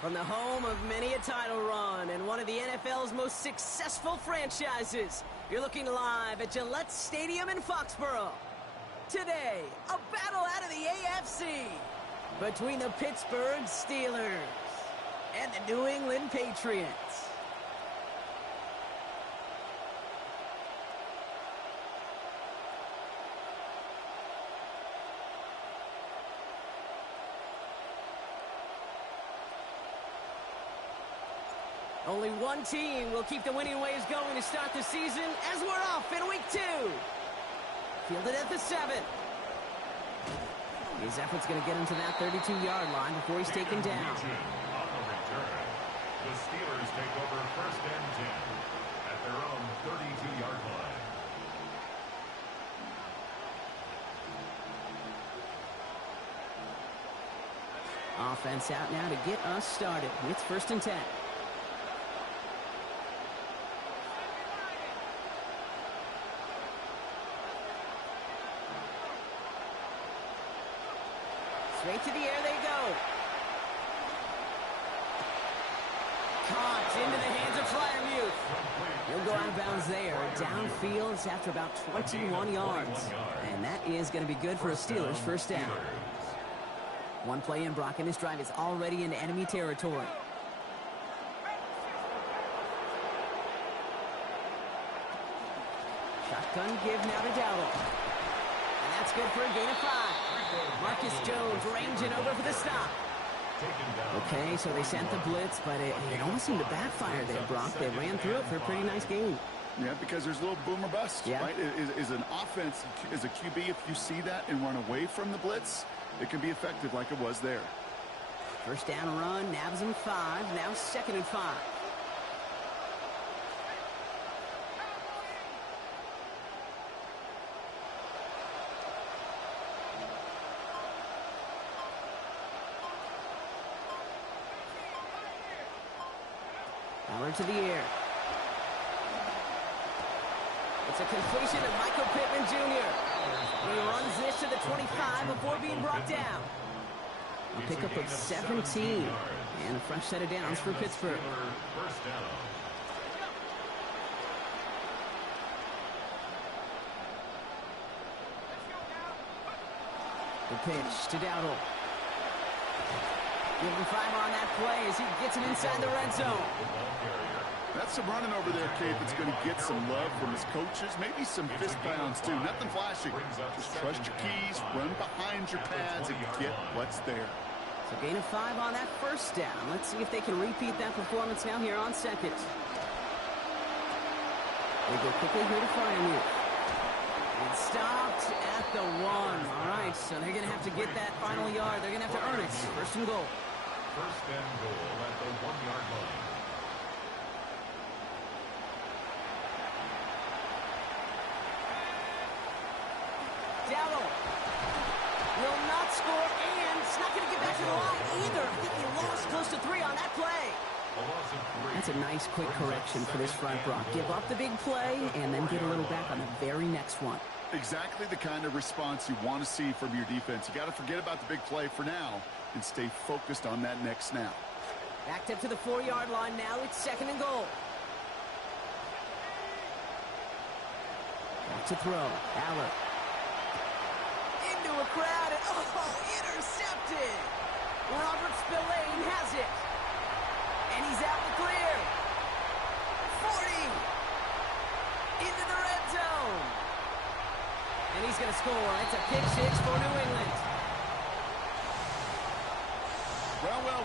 From the home of many a title run and one of the NFL's most successful franchises, you're looking live at Gillette Stadium in Foxborough. Today, a battle out of the AFC between the Pittsburgh Steelers and the New England Patriots. Only one team will keep the winning ways going to start the season as we're off in week 2. Fielded at the 7. His effort's going to get him to that 32-yard line before he's taken down. On the return, the Steelers take over 1st and 10 at their own 32-yard line. Offense out now to get us started. It's 1st and 10. Straight to the air they go. Caught into the hands of Fryermuth. He'll go out of bounds there. Downfield after about 21 yards. And that is going to be good for a Steelers 1st down. One play in, Brock, and this drive is already into enemy territory. Shotgun give now to Dowdle. And that's good for a gain of 5. Marcus Jones ranging over for the stop. Okay, so they sent the blitz, but it almost seemed to backfire there, Brock. They ran through it for a pretty nice gain. Yeah, because there's a little boom or bust, yeah. Right? Is an offense, as a QB, if you see that and run away from the blitz, it can be effective like it was there. 1st down run, nabs him 5, now 2nd and 5. Ballard to the air. It's a completion of Michael Pittman Jr. He runs this to the 25 before being brought down. A pickup of 17. And a fresh set of downs for Pittsburgh. 1st down. The pitch to Dowdle. Give him 5 on that play as he gets him inside the red zone. That's some running over there, Kate, that's going to get some love from his coaches. Maybe some fist pounds, too. Nothing flashy. Just trust your keys, run behind your pads, and get what's there. So gain of 5 on that 1st down. Let's see if they can repeat that performance now here on 2nd. They go quickly here to Fryermuth. And stopped at the 1. All right, so they're going to have to get that final yard. They're going to have to earn it. 1st and goal. 1st and goal at the 1-yard line. Dowdle will not score, and it's not going to get back to the line either. I think he lost close to 3 on that play. That's a nice quick correction for this front, Brock. Give up the big play and then get a little back on the very next one. Exactly the kind of response you want to see from your defense. You got to forget about the big play for now and stay focused on that next snap. Backed up to the 4-yard line now. It's 2nd and goal. Back to throw. Aller. Into a crowd and intercepted. Robert Spillane has it. And he's out the clear. 40. Into the red zone. And he's going to score. It's a pick 6 for New England.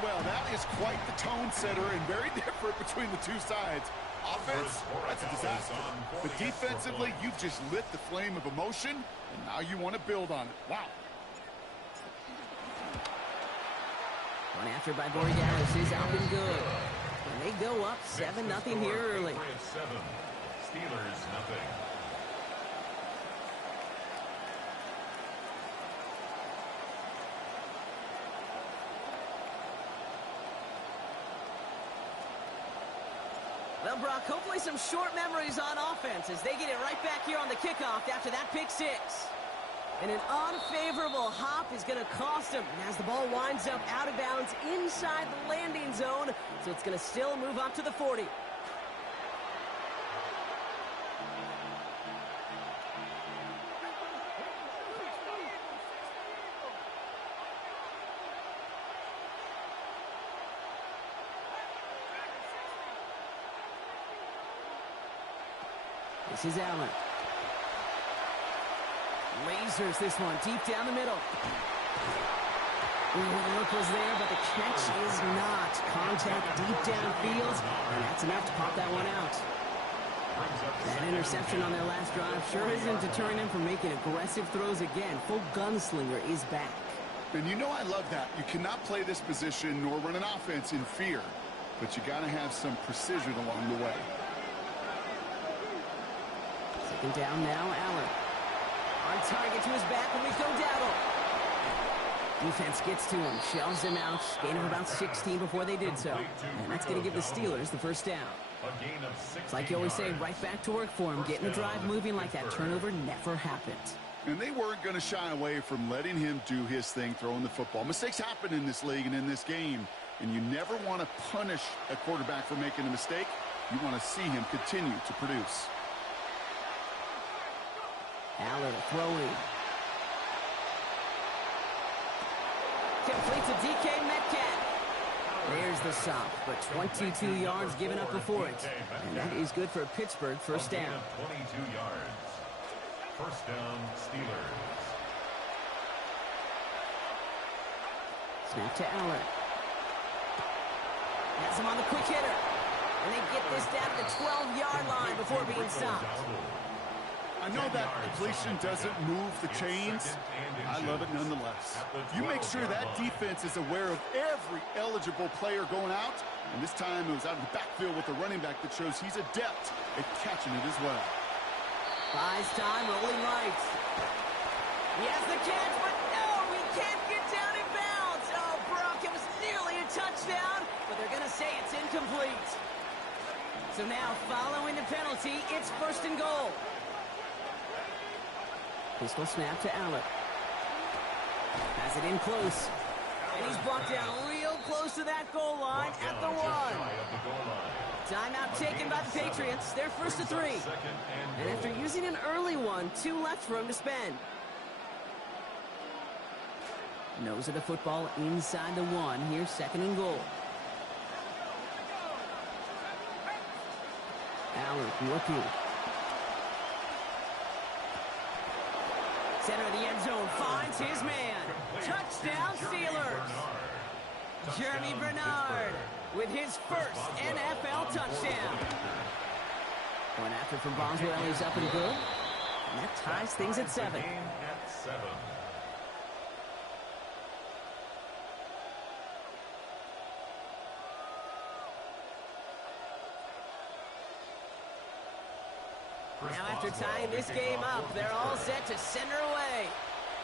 Well, that is quite the tone setter and very different between the two sides. Offense, that's a disaster. But defensively, you've just lit the flame of emotion, and now you want to build on it. Wow. One after by Borgalis is up and good. And they go up 7-0 here early. Steelers, nothing. Well, Brock, hopefully some short memories on offense as they get it right back here on the kickoff after that pick 6. And an unfavorable hop is going to cost him. And as the ball winds up out of bounds inside the landing zone, so it's going to still move up to the 40. This is Allen. Lasers this one deep down the middle. Ooh, the look was there, but the catch is not. Contact deep downfield, and that's enough to pop that one out. That interception on their last drive sure isn't deterring them from making aggressive throws again. Full gunslinger is back. And you know I love that. You cannot play this position nor run an offense in fear, but you got to have some precision along the way. Second down now, Allen. On target to his back, and we go Dowdle. Defense gets to him, shoves him out. Gain of about 16 before they did so. And that's going to give the Steelers the first down. It's like you always say, right back to work for him. Getting the drive moving like that turnover never happened. And they weren't going to shy away from letting him do his thing, throwing the football. Mistakes happen in this league and in this game, and you never want to punish a quarterback for making a mistake. You want to see him continue to produce. Allen throwing. Complete to DK Metcalf. There's the stop, but 22 yards given up before it. And that is good for a Pittsburgh first down. 22 yards. First down, Steelers. Snap to Allen. Has him on the quick hitter. And they get this down to the 12-yard line before being stopped. I know that completion doesn't move the chains. I love it nonetheless. You make sure that defense is aware of every eligible player going out. And this time it was out of the backfield with the running back that shows he's adept at catching it as well. Buys time, rolling right. He has the catch, but no, he can't get down in bounds. Oh, Brock, it was nearly a touchdown, but they're going to say it's incomplete. So now, following the penalty, it's first and goal. Pistol snap to Allen. Has it in close. And he's brought down real close to that goal line at the 1. Timeout taken by the Patriots. They're first to 3. And after using an early one, 2 left for him to spend. Nose of the football inside the 1. Here's second and goal. Allen looking. Center of the end zone finds his man. Touchdown, Steelers. Jeremy Bernard with his first NFL touchdown. Going after from Boswell, he's up and good. And that ties things at 7. Now after tying this game up, they're all set to center away.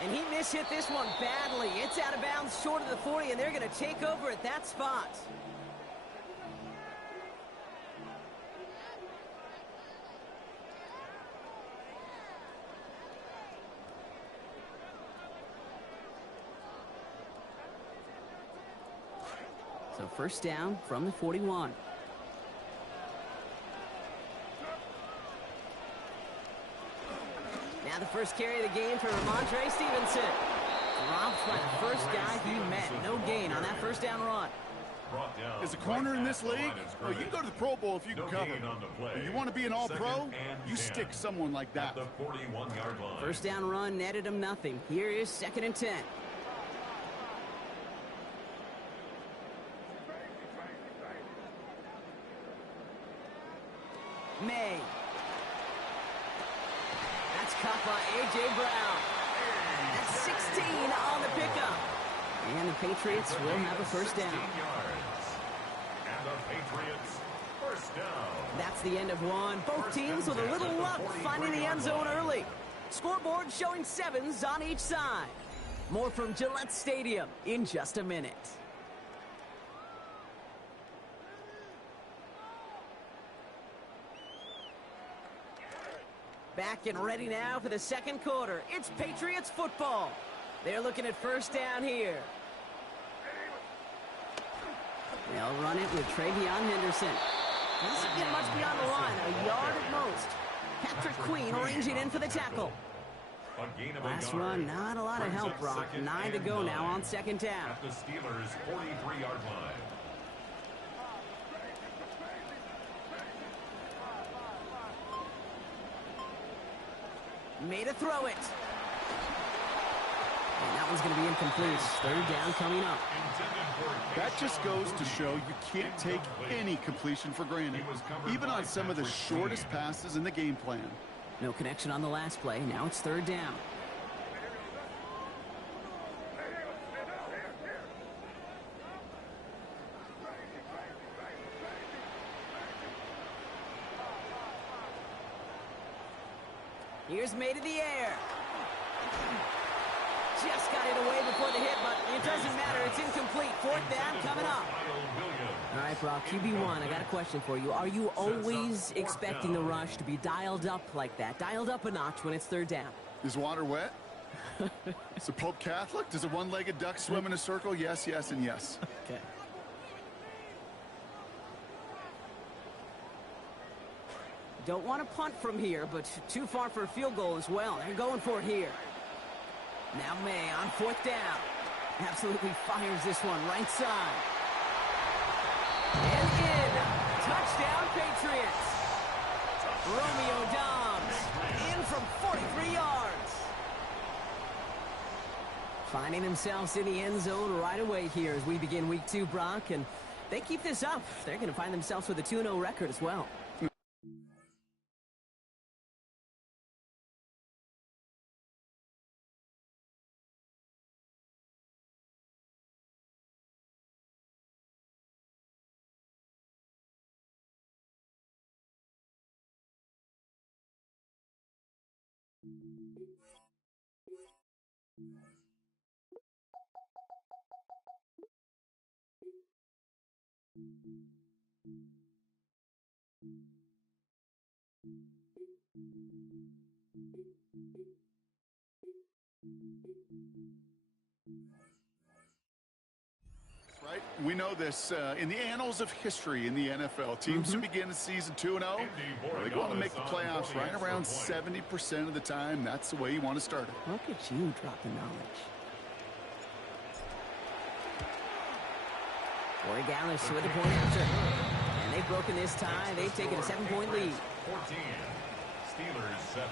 And he mishit this one badly. It's out of bounds short of the 40, and they're going to take over at that spot. So first down from the 41. Now the first carry of the game for Ramondre Stevenson. Dropped by the first guy he met. No gain on that first down run. As a corner in this league, well, you can go to the Pro Bowl if you can cover. But you want to be an all-pro, you stick someone like that. First down run netted him nothing. Here is second and 10. May. That's caught by A.J. Brown. That's 16 on the pickup. And the Patriots will have a first down. And the Patriots first down. That's the end of one. Both teams with a little luck finding the end zone early. Scoreboard showing 7s on each side. More from Gillette Stadium in just a minute. Back and ready now for the second quarter. It's Patriots football. They're looking at first down here. They'll run it with Travion Henderson. Doesn't get much beyond the line, a yard at most. Patrick Queen arranging in for the tackle. Last run, not a lot of help, Brock. 9 to go now on second down. At the Steelers' 43-yard line. Made a throw it. And that one's going to be incomplete. Third down coming up. That just goes to show you can't take any completion for granted, even on some of the shortest passes in the game plan. No connection on the last play. Now it's third down. Here's made in the air. Just got it away before the hit, but it doesn't matter. It's incomplete. Fourth down coming up. All right, Brock, QB1, I got a question for you. Are you always expecting the rush to be dialed up like that, dialed up a notch when it's third down? Is water wet? Is the Pope Catholic? Does a one-legged duck swim in a circle? Yes, yes, and yes. Okay. Don't want to punt from here, but too far for a field goal as well. They're going for it here. Now May on fourth down. Absolutely fires this one right side. And in. Touchdown, Patriots. Romeo Dobbs in from 43 yards. Finding themselves in the end zone right away here as we begin week 2, Brock. And they keep this up, they're going to find themselves with a 2-0 record as well. Right? We know this in the annals of history in the NFL. Teams who begin the season 2-0, they go on to make the playoffs right around 70% of the time. That's the way you want to start it. Look at you dropping knowledge. Corey Gallis with the point after. And they've broken this tie. They've taken a 7-point lead. 14. Steelers 7.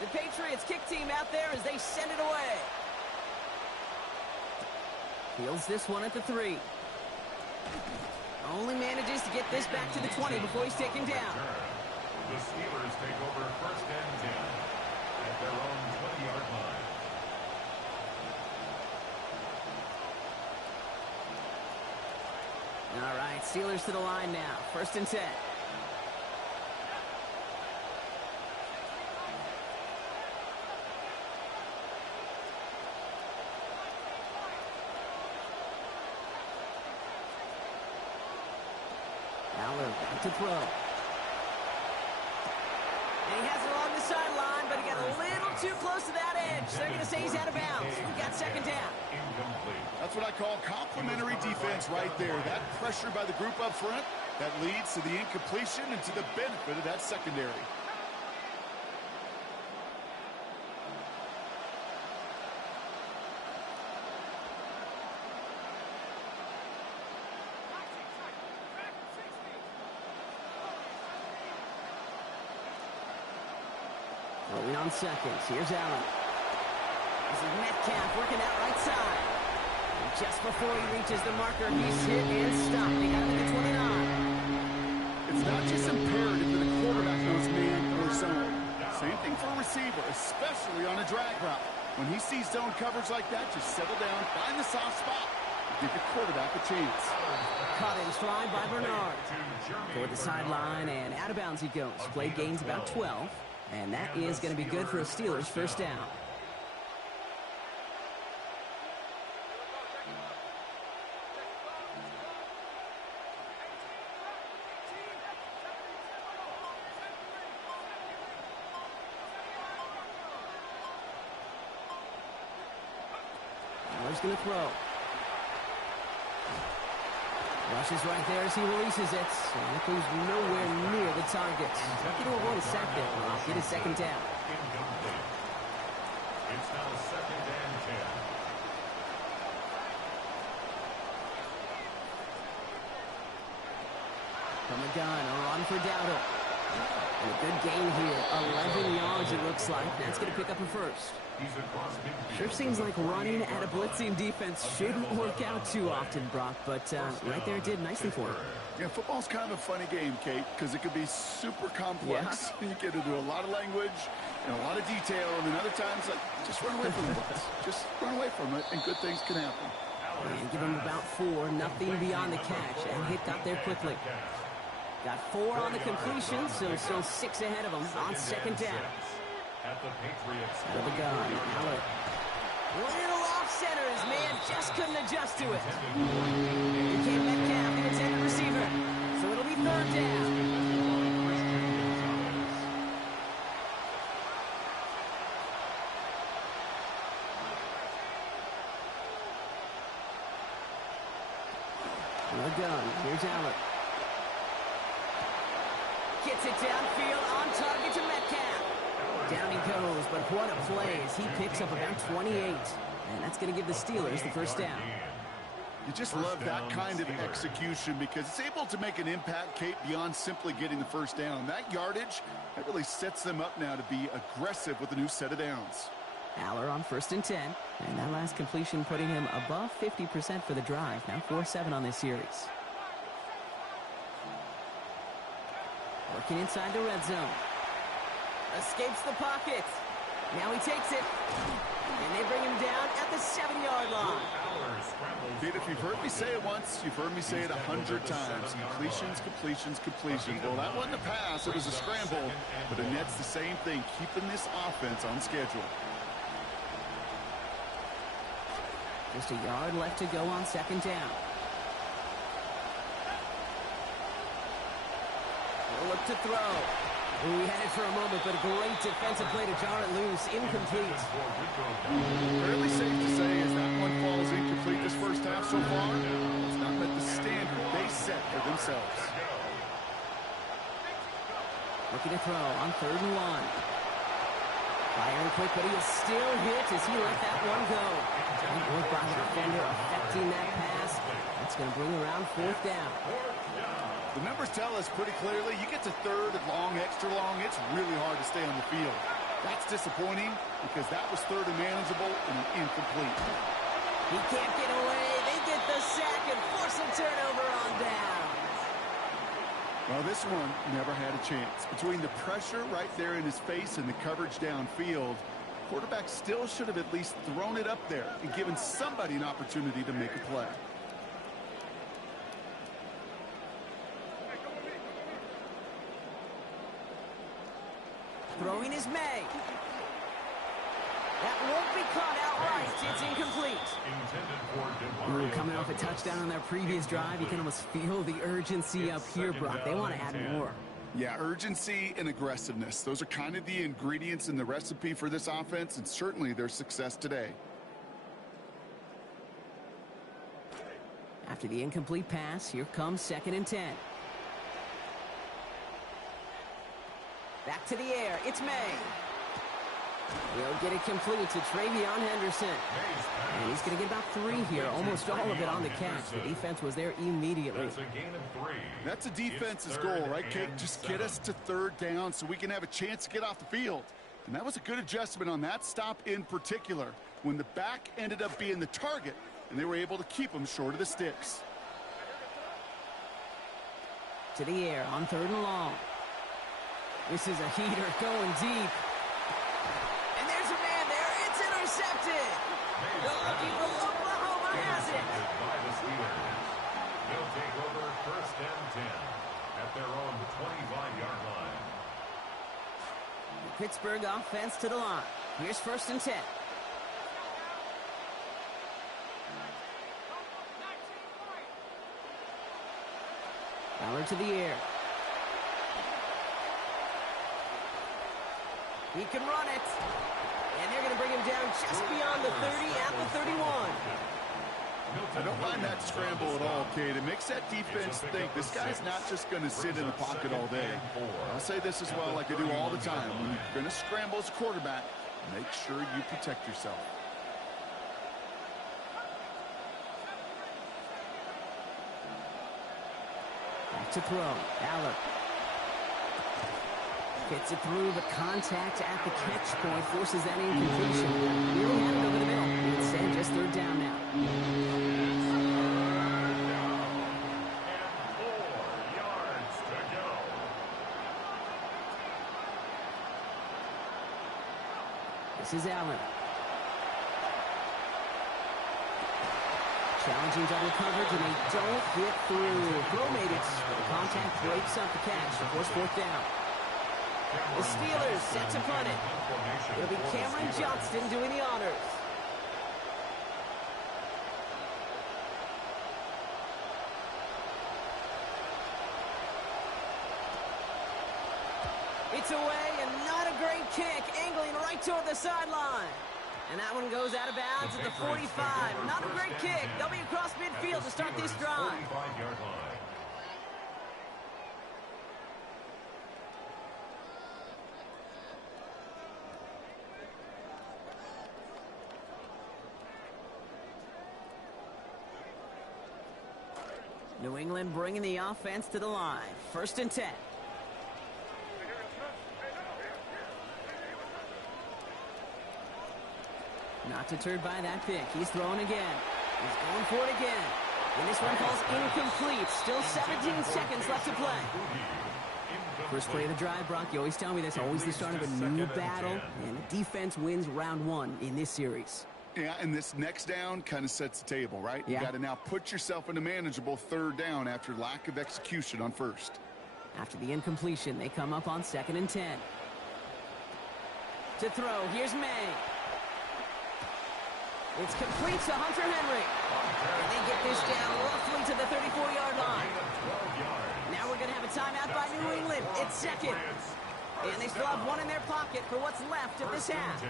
The Patriots kick team out there as they send it away. Fields this one at the 3. Only manages to get this back to the 20 before he's taken down. The Steelers take over first and 10 at their own 20-yard line. All right, Steelers to the line now. First and 10. To throw. And he has it along the sideline, but he got a little too close to that edge. So they're going to say he's out of bounds. We've got second down. Incomplete. That's what I call complimentary defense right there. That pressure by the group up front, that leads to the incompletion and to the benefit of that secondary. Rolling on seconds. Here's Allen. This is Metcalf working out right side. And just before he reaches the marker, he's hit and stopped. They got him at the 29. It's not just imperative that a quarterback knows man or zone. Same thing for a receiver, especially on a drag route. When he sees zone coverage like that, just settle down, find the soft spot, and give your quarterback a chance. Caught in stride by Bernard. Toward the sideline, and out of bounds he goes. Played gains about 12. And that is going to be good for a Steelers first down. Aller's going to throw. Rushes right there as he releases it. And it goes nowhere near the target. Lucky to avoid a sack there, Brock. Get a second down. Incomplete. It's now 2nd and 10. From the gun, a run for Dowdle. And a good gain here. 11 yards, it looks like. That's going to pick up a first. He's across midfield. Sure seems like running at a blitzing defense shouldn't work out too often, Brock, but right there it did nicely for him. Yeah, football's kind of a funny game, Kate, because it can be super complex. Yeah. You get into a lot of language and a lot of detail, and then other times, like, just run away from the blitz. Just run away from it, and good things can happen. And give him about 4, nothing beyond the catch, and hit got there quickly. Got 4 on the completion, so still 6 ahead of him on second down. At the Patriots. Out of the gun, Aller. Little off center, his man just couldn't adjust to it. Here came Metcalf, the intended receiver. So it'll be 3rd down. Out of the gun, here's Aller. Gets it downfield, on target to Metcalf. Down he goes, but what a play as he picks up about 28. And that's going to give the Steelers the first down. You just love that kind of execution because it's able to make an impact, Kate, beyond simply getting the first down. That yardage, that really sets them up now to be aggressive with a new set of downs. Aller on 1st and 10. And that last completion putting him above 50% for the drive. Now 4-7 on this series. Working inside the red zone. Escapes the pocket. Now he takes it. And they bring him down at the 7-yard line. Pete, if you've heard me say it once, you've heard me say it 100 times. Completions, completions, completions. Well, that wasn't a pass. It was a scramble. But it nets the same thing, keeping this offense on schedule. Just a yard left to go on second down. Look to throw. He had it for a moment, but a great defensive play to jar it loose. Incomplete. Fairly safe to say as that one falls incomplete this first half so far. It's not met the standard they set for themselves. Looking to throw on 3rd and 1. Firing quick, but he is still hit as he let that one go. Great work by the defender affecting that pass. That's going to bring around 4th down. The numbers tell us pretty clearly, you get to 3rd and long, extra long, it's really hard to stay on the field. That's disappointing because that was 3rd and manageable and an incomplete. He can't get away. They get the sack and force a turnover on down. Well, this one never had a chance. Between the pressure right there in his face and the coverage downfield, quarterback still should have at least thrown it up there and given somebody an opportunity to make a play. Throwing is May. That won't be caught outright. It's incomplete. Ooh, coming off a touchdown on their previous drive, you can almost feel the urgency up here, Brock. They want to add more. Yeah, urgency and aggressiveness. Those are kind of the ingredients in the recipe for this offense, and certainly their success today. After the incomplete pass, here comes 2nd and 10. Back to the air. It's May. He'll get it complete to Travion Henderson. And he's going to get about 3 here, almost all of it on the catch. The defense was there immediately. That's a gain of 3. That's a defense's goal, right, Kate? Just get us to 3rd down so we can have a chance to get off the field. And that was a good adjustment on that stop in particular, when the back ended up being the target, and they were able to keep him short of the sticks. To the air on 3rd and long. This is a heater going deep. And there's a man there. It's intercepted. The rookie from Oklahoma has it. By the Steelers. They'll take over 1st and 10 at their own 25-yard line. The Pittsburgh offense to the line. Here's 1st and 10. Aller to the air. He can run it. And they're going to bring him down just beyond the 30 at the 31. I don't mind that scramble at all, Kate. It makes that defense think this guy's not just going to sit in the pocket all day. I'll say this as well, like I do all the time. When you're going to scramble as a quarterback, make sure you protect yourself. Back to throw. Aller. Gets it through, but contact at the catch point forces that incompletion. Really had it over the middle. Instead, just third down now. And 4 yards to go. This is Allen. Challenging double coverage, and they don't get through. Throw made it, but the contact breaks up the catch. Of course, fourth down. The Steelers set to punt it. It'll be Cameron Johnston doing the honors. It's away, and not a great kick, angling right toward the sideline. And that one goes out of bounds at the 45. Not a great kick. They'll be across midfield to start this drive. 45-yard line. New England bringing the offense to the line. 1st and 10. Not deterred by that pick. He's throwing again. He's going for it again. And this one falls incomplete. Still 17 seconds left to play. First play of the drive, Brock. You always tell me this. Always the start of a new battle. And the defense wins round 1 in this series. Yeah, and this next down kind of sets the table, right? Yeah. You got to now put yourself in a manageable 3rd down after lack of execution on 1st. After the incompletion, they come up on 2nd and 10. To throw, here's May. It's complete to Hunter Henry. And they get this down roughly to the 34-yard line. Now we're going to have a timeout by New England. It's 2nd. And they still have one in their pocket for what's left of this half.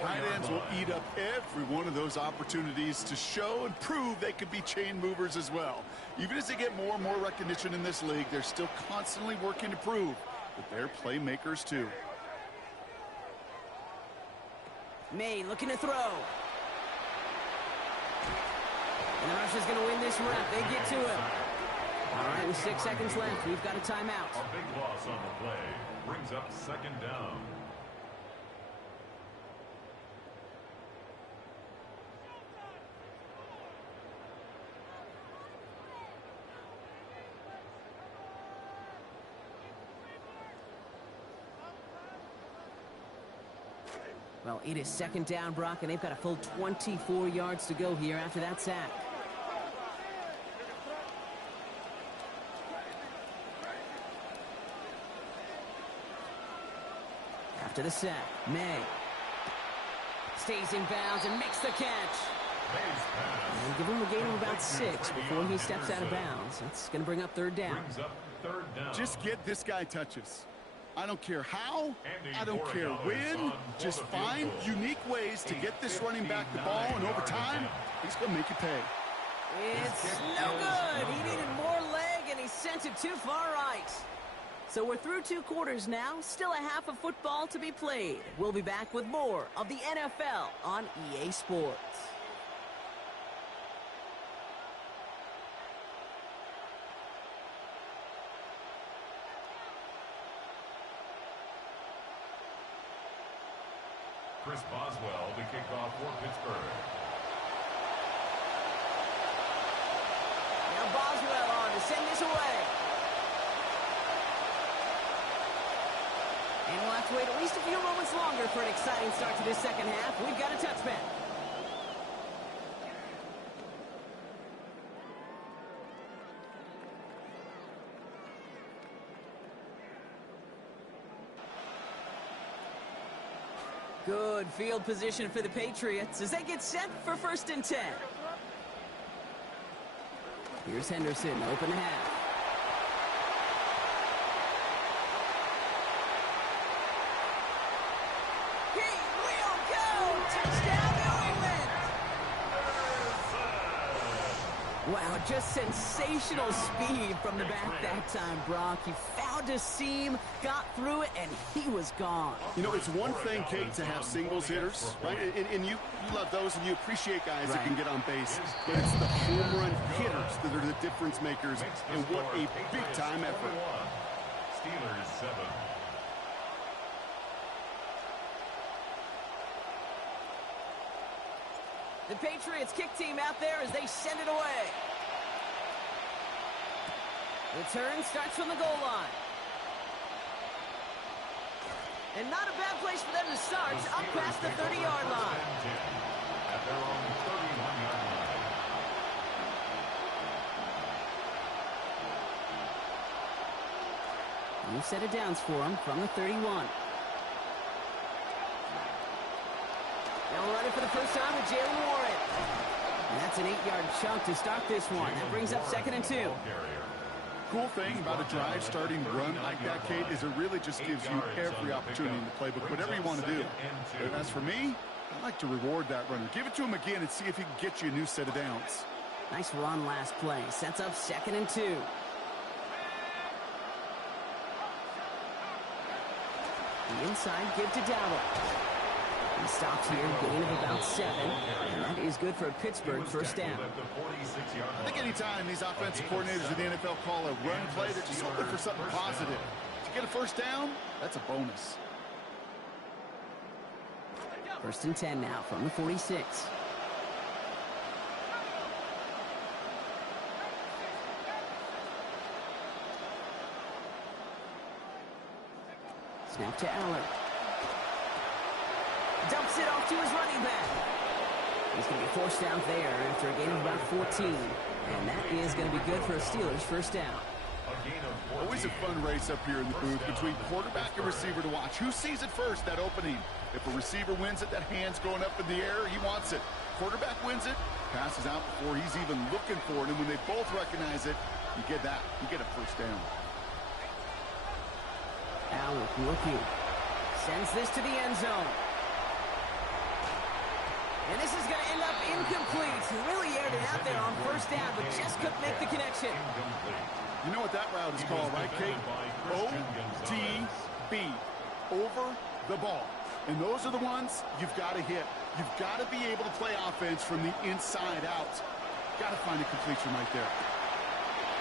Tight ends will eat up every one of those opportunities to show and prove they could be chain movers as well. Even as they get more and more recognition in this league, they're still constantly working to prove that they're playmakers too. May looking to throw. And the Russians going to win this rep. They get to him. All right, with 6 seconds left, we've got a timeout. A big loss on the play brings up 2nd down. Well, it is 2nd down, Brock, and they've got a full 24 yards to go here after that sack. After the sack, May stays in bounds and makes the catch. And give him a gain of about 6 before he steps out of bounds. That's going to bring up 3rd down. Brings up 3rd down. Just get this guy touches. I don't care how, I don't care when, just find unique ways to get this running back the ball, and over time, he's going to make you pay. It's no good. He needed more leg, and he sent it too far right. So we're through 2 quarters now. Still a half of football to be played. We'll be back with more of the NFL on EA Sports. Chris Boswell to kick off for Pittsburgh. Now Boswell on to send this away. And we'll have to wait at least a few moments longer for an exciting start to this 2nd half. We've got a touchback. Good field position for the Patriots as they get set for 1st and 10. Here's Henderson, open the half. He will go! Touchdown, New England! Wow, just sensational speed from the back that time, Brock. He found a seam, got through it, and he was gone. You know, it's one thing, Kate, to have singles hitters, right? And you love those, and you appreciate guys that can get on base. But it's the home run hitters that are the difference makers, and what a big-time effort. Steelers 7. The Patriots kick team out there as they send it away. Return starts from the goal line. And not a bad place for them to start, up past the 30-yard line. At their own 31-yard line. New set of downs for him from the 31. They'll run it for the first time with Jalen Warren. And that's an 8-yard chunk to start this one. That brings up 2nd and 2. Cool thing about a drive starting run like that, Kate, is it really just gives you every opportunity in the playbook, whatever you want to do. But as for me, I like to reward that runner. Give it to him again and see if he can get you a new set of downs. Nice run last play. Sets up 2nd and 2. The inside give to Dowell. He stops here, gain of about 7. And that is good for a Pittsburgh first down. I think anytime these offensive coordinators in the NFL call a run play, they're just hoping for something positive. To get a first down, that's a bonus. 1st and 10 now from the 46. Snap to Allen. Dumps it off to his running back. He's going to be forced down there after a gain of about 14. And that is going to be good for a Steelers first down. Always a fun race up here in the booth between quarterback and receiver to watch. Who sees it first, that opening? If a receiver wins it, that hand's going up in the air, he wants it. Quarterback wins it, passes out before he's even looking for it. And when they both recognize it, you get that. You get a first down. Allen, rookie, sends this to the end zone. And this is going to end up incomplete. He really aired it out there on first down, but just couldn't make the connection. You know what that route is called, right, Kate? OTB, over the ball. And those are the ones you've got to hit. You've got to be able to play offense from the inside out. Got to find a completion right there.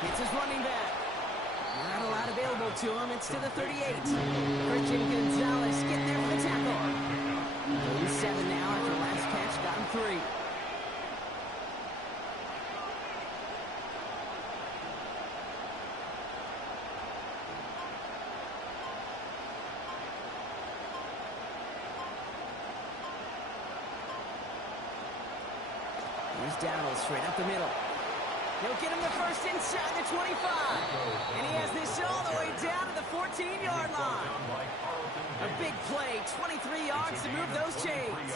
It's his running back. Not a lot available to him. It's to the 38. Christian Gonzalez getting there for the tackle. 37 now after last catch. Got him 3. Here's Dowell straight up the middle. He'll get him the first inside the 25. And he has this all the way down to the 14-yard line. A big play, 23 yards to move those chains.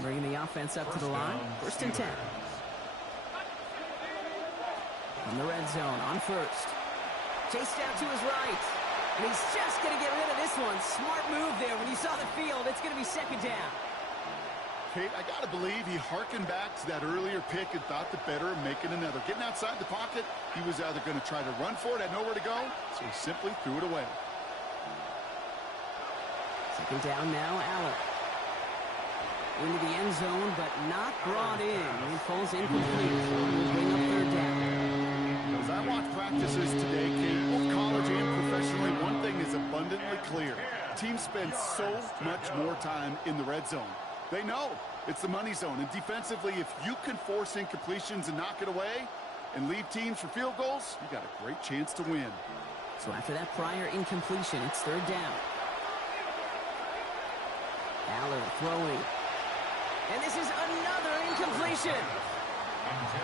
Bringing the offense up to the line, 1st and 10. From the red zone on first. Chased out to his right. And he's just going to get rid of this one. Smart move there. When you saw the field, it's going to be 2nd down. Kate, I got to believe he hearkened back to that earlier pick and thought the better of making another. Getting outside the pocket, he was either going to try to run for it, had nowhere to go, so he simply threw it away. 2nd down now, Allen. Into the end zone, but not brought in. He falls incomplete. We'll bring up 3rd down. As I watch practices today, Kate, both college and professionally, one thing is abundantly clear. Teams spend so much more time in the red zone. They know it's the money zone. And defensively, if you can force incompletions and knock it away and leave teams for field goals, you got a great chance to win. So after that prior incompletion, it's 3rd down. Allen throwing. And this is another incompletion.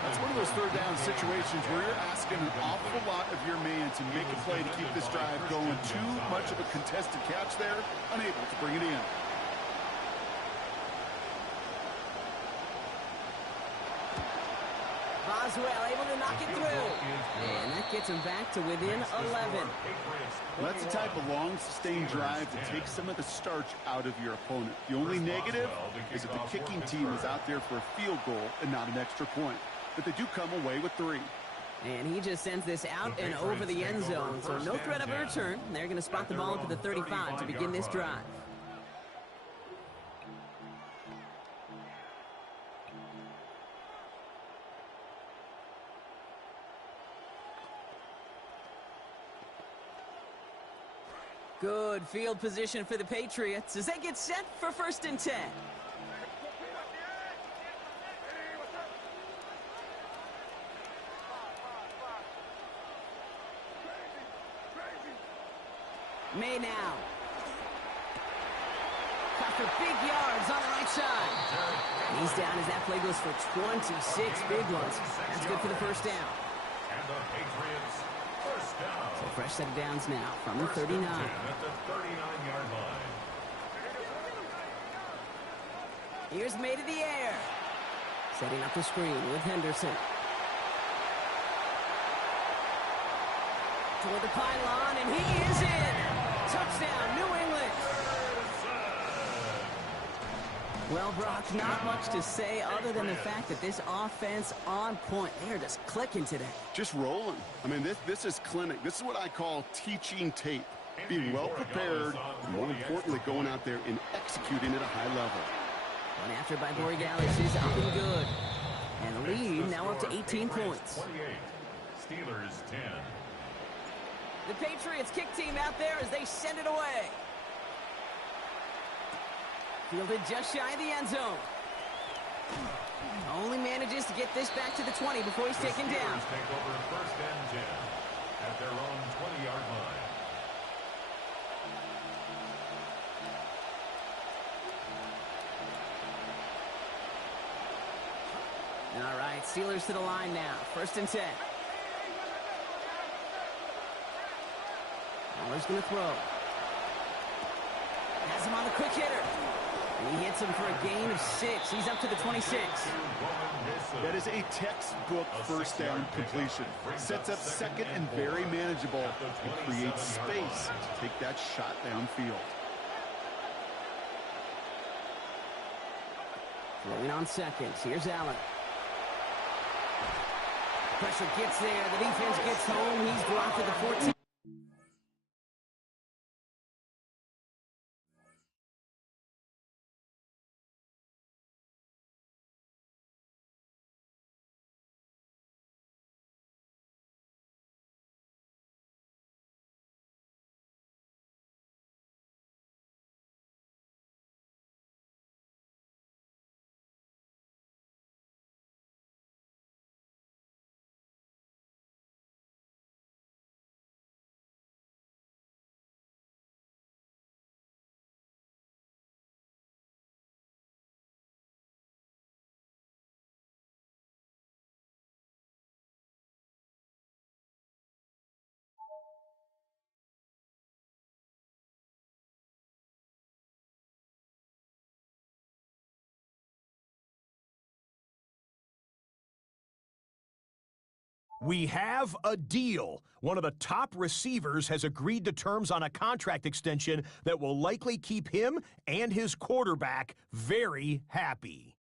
That's one of those 3rd down situations where you're asking an awful lot of your man to make a play to keep this drive going. Too much of a contested catch there, unable to bring it in. Boswell able to knock it through. And that gets him back to within 11. That's the type of long, sustained drive that takes some of the starch out of your opponent. The only negative is if the kicking team is out there for a field goal and not an extra point. but they do come away with 3. And he just sends this out and over the end zone, so no threat of a return. They're going to spot the ball up at the 35 to begin this drive. Good field position for the Patriots as they get set for 1st and 10. May now. Caught for big yards on the right side. And he's down as that play goes for 26 big ones. That's good for the 1st down. And the Patriots, 1st down. So fresh set of downs now from the 39. At the 39-yard line. Here's May to the air. Setting up the screen with Henderson. Toward the pylon, and he is in. Touchdown, New England. Well, Brock, not much to say other than the fact that this offense on point. They are just clicking today. Just rolling. I mean, this is clinic. This is what I call teaching tape. Being well prepared, and more importantly, going out there and executing at a high level. One after by Borregales is up and good. And the lead now up to 18 points. 28. Steelers 10. The Patriots kick team out there as they send it away. Fielded just shy of the end zone. Only manages to get this back to the 20 before he's taken down. Steelers take over 1st and 10 at their own 20-yard line. All right, Steelers to the line now. 1st and 10. Waller's going to throw. Has him on the quick hitter. And he hits him for a gain of 6. He's up to the 26. That is a textbook 1st down completion. Sets up 2nd and very manageable and creates space to take that shot downfield. Throwing on 2nd. Here's Allen. Pressure gets there. The defense gets home. He's brought to the 14. We have a deal. One of the top receivers has agreed to terms on a contract extension that will likely keep him and his quarterback very happy.